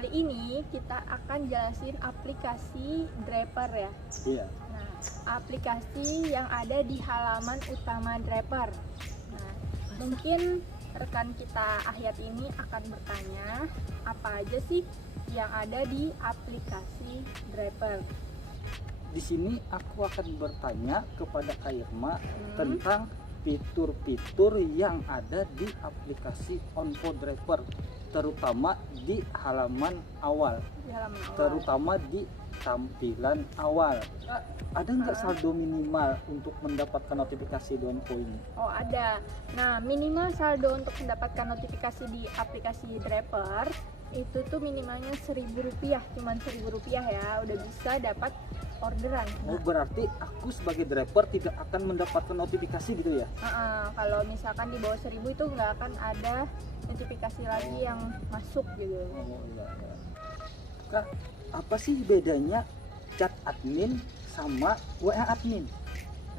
kali ini kita akan jelasin aplikasi Draper ya. Iya. Nah, aplikasi yang ada di halaman utama Draper. Nah, mungkin rekan kita Ahyat ini akan bertanya, apa aja sih yang ada di aplikasi Draper? Di sini aku akan bertanya kepada Kak Irma tentang fitur-fitur yang ada di aplikasi Onvo Draper, terutama di halaman awal, terutama di tampilan awal. Ada nggak saldo minimal untuk mendapatkan notifikasi di Onvo ini? Oh, ada. Nah, minimal saldo untuk mendapatkan notifikasi di aplikasi Draper itu tuh minimalnya Rp1.000, cuman Rp1.000 ya, udah bisa dapat orderan. Oh, berarti aku sebagai driver tidak akan mendapatkan notifikasi gitu ya? Kalau misalkan di bawah 1.000 itu nggak akan ada notifikasi lagi yang masuk gitu. Oh iya, iya. Kak, apa sih bedanya chat admin sama WA admin?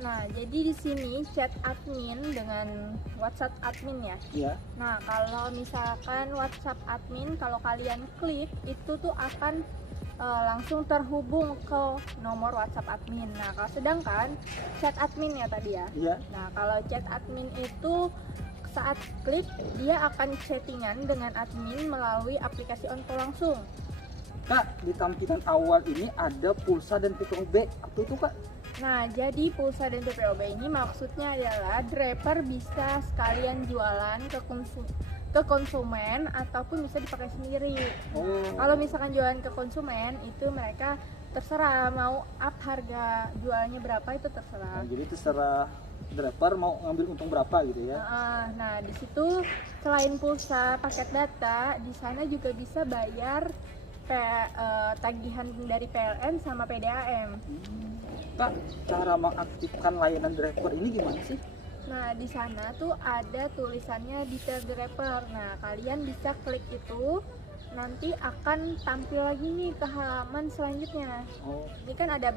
Nah, jadi di sini chat admin dengan WhatsApp admin ya. Iya. Nah, kalau misalkan WhatsApp admin, kalau kalian klik itu tuh akan langsung terhubung ke nomor WhatsApp admin. Nah, kalau sedangkan chat admin ya tadi ya. Iya. Nah, kalau chat admin itu saat klik dia akan chattingan dengan admin melalui aplikasi Onvo langsung. Kak, di tampilan awal ini ada pulsa dan PPOB. Apa itu, Kak? Nah, jadi pulsa dan PPOB ini maksudnya adalah Draper bisa sekalian jualan ke konsumen ataupun bisa dipakai sendiri. Oh. Kalau misalkan jualan ke konsumen itu mereka terserah mau up harga jualnya berapa, itu terserah. Nah, jadi terserah driver mau ngambil untung berapa gitu ya. Nah, di situ selain pulsa paket data, di sana juga bisa bayar tagihan dari PLN sama PDAM. Kak, cara mengaktifkan layanan driver ini gimana sih? Nah, di sana tuh ada tulisannya detail Draper. Nah, kalian bisa klik itu, nanti akan tampil lagi nih ke halaman selanjutnya. Oh. Ini kan ada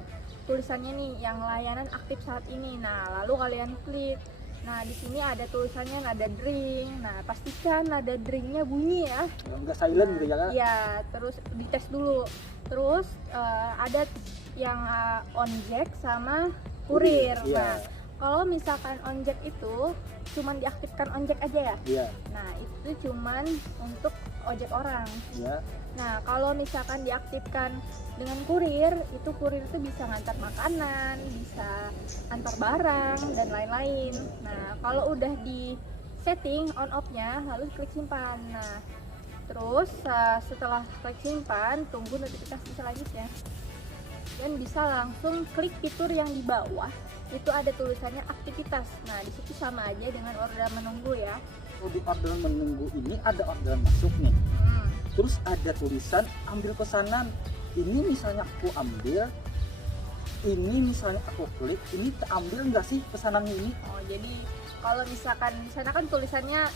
tulisannya nih yang layanan aktif saat ini. Nah, lalu kalian klik. Nah, di sini ada tulisannya nada dring. Nah, pastikan nada dringnya bunyi ya. Enggak silent gitu ya, Kak? Iya, terus dites dulu. Terus ada yang on jack sama kurir. Iya. Nah, kalau misalkan on jack itu cuman diaktifkan on jack aja ya. Iya. Nah, itu cuman untuk ojek orang. Iya. Nah, kalau misalkan diaktifkan dengan kurir, itu kurir itu bisa ngantar makanan, bisa antar barang dan lain-lain. Nah, kalau udah di setting on off-nya, lalu klik simpan. Nah, terus setelah klik simpan, tunggu notifikasi selanjutnya. Dan bisa langsung klik fitur yang di bawah. Itu ada tulisannya aktivitas. Nah, di situ sama aja dengan orderan menunggu ya. Oh, di orderan menunggu ini ada orderan masuk nih. Terus ada tulisan ambil pesanan. Ini misalnya aku ambil, ini misalnya aku klik, ini terambil nggak sih pesanannya ini? Oh, jadi kalau misalkan di sana kan tulisannya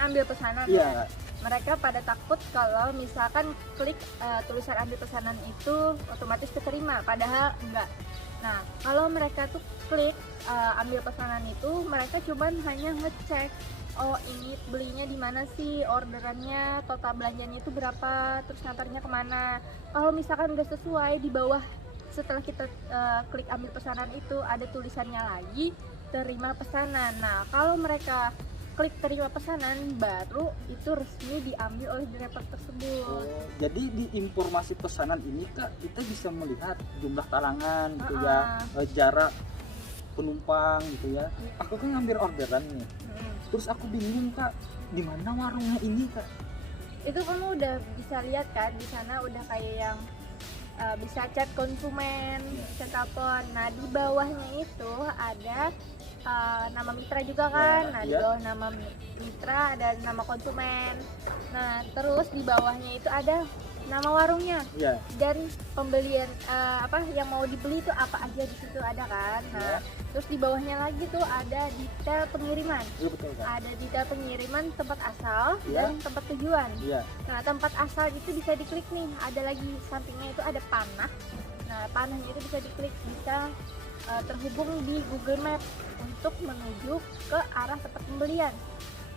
ambil pesanan Iya. ya. Mereka pada takut kalau misalkan klik tulisan ambil pesanan itu otomatis keterima, padahal enggak. Nah, kalau mereka tuh klik ambil pesanan itu, mereka cuman hanya ngecek, oh ini belinya di mana sih, orderannya, total belanjanya itu berapa, terus ngantarnya kemana. Kalau misalkan udah sesuai, di bawah setelah kita klik ambil pesanan itu ada tulisannya lagi terima pesanan. Nah, kalau mereka klik terima pesanan, baru itu resmi diambil oleh driver tersebut. Oh, jadi di informasi pesanan ini, Kak, kita bisa melihat jumlah kalangan gitu ya, jarak penumpang gitu ya. Aku kan ngambil orderan nih. Terus aku bingung, Kak, di mana warungnya ini, Kak? Itu kamu udah bisa lihat kan, di sana udah kayak yang bisa chat konsumen, bisa telepon. Nah, di bawahnya itu ada nama mitra juga kan. Nah, di bawah nama mitra ada nama konsumen. Nah, terus di bawahnya itu ada nama warungnya. Dan pembelian yang mau dibeli itu apa aja di situ ada kan. Nah, terus di bawahnya lagi tuh ada detail pengiriman. Betul, Kak. Ada detail pengiriman, tempat asal dan tempat tujuan. Nah, tempat asal itu bisa diklik nih. Ada lagi sampingnya itu ada panah. Nah, panahnya itu bisa diklik, bisa terhubung di Google Maps untuk menuju ke arah tempat pembelian.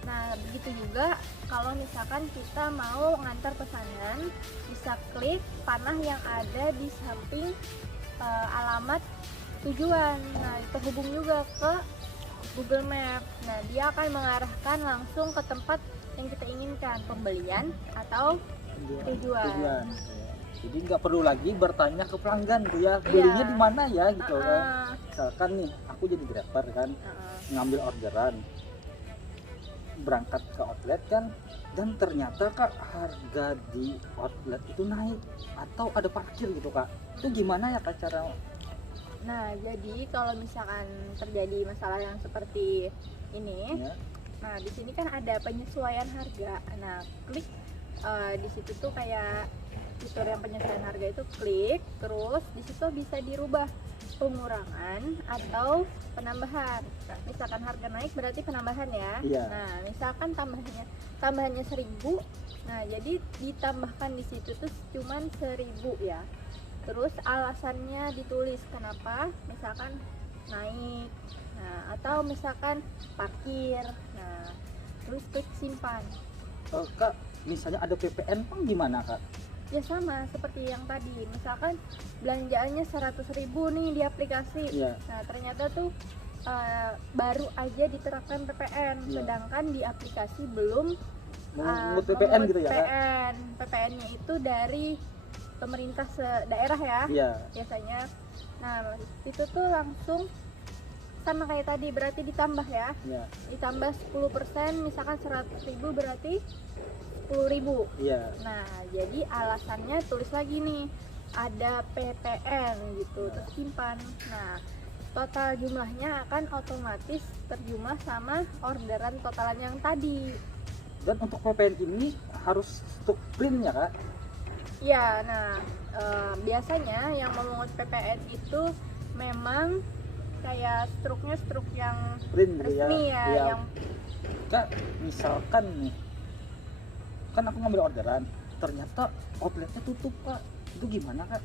Nah, begitu juga kalau misalkan kita mau ngantar pesanan, bisa klik panah yang ada di samping alamat tujuan. Nah, terhubung juga ke Google Map. Nah, dia akan mengarahkan langsung ke tempat yang kita inginkan, pembelian atau tujuan. Jadi nggak perlu lagi bertanya ke pelanggan tuh ya, belinya di mana ya gitu kan. Misalkan nih, aku jadi driver kan, ngambil orderan, berangkat ke outlet kan, dan ternyata Kak harga di outlet itu naik atau ada parkir gitu Kak. Itu gimana ya Kak cara? Nah, jadi kalau misalkan terjadi masalah yang seperti ini, Ya, nah di sini kan ada penyesuaian harga. Nah, klik di situ tuh kayak fitur yang penyesuaian harga itu klik, terus di situ bisa dirubah pengurangan atau penambahan. Misalkan harga naik berarti penambahan ya. Iya. Nah, misalkan tambahannya 1.000. Nah, jadi ditambahkan di situ tuh cuman 1.000 ya. Terus alasannya ditulis kenapa, misalkan naik, nah atau misalkan parkir. Nah, terus klik simpan. Kak, misalnya ada PPN pun gimana Kak? Ya sama seperti yang tadi, misalkan belanjaannya 100.000 nih di aplikasi. Iya. Nah, ternyata tuh baru aja diterapkan PPN, Iya. sedangkan di aplikasi belum Mengut PPN gitu ya Kak? PPN-nya itu dari pemerintah daerah ya. Iya. Biasanya. Nah, itu tuh langsung sama kayak tadi, berarti ditambah ya. Iya. Ditambah 10%, misalkan 100.000 berarti 10.000. Iya. Nah, jadi alasannya tulis lagi nih, ada PPN gitu, terus simpan. Nah, total jumlahnya akan otomatis terjumlah sama orderan totalan yang tadi. Dan untuk PPN ini harus stuk print ya Kak? Ya, nah biasanya yang memungut PPN itu memang kayak struknya struk yang Print gitu ya? resmi ya, Iya. yang Kak, misalkan nih, kan aku ngambil orderan, ternyata outletnya tutup Kak, itu gimana Kak?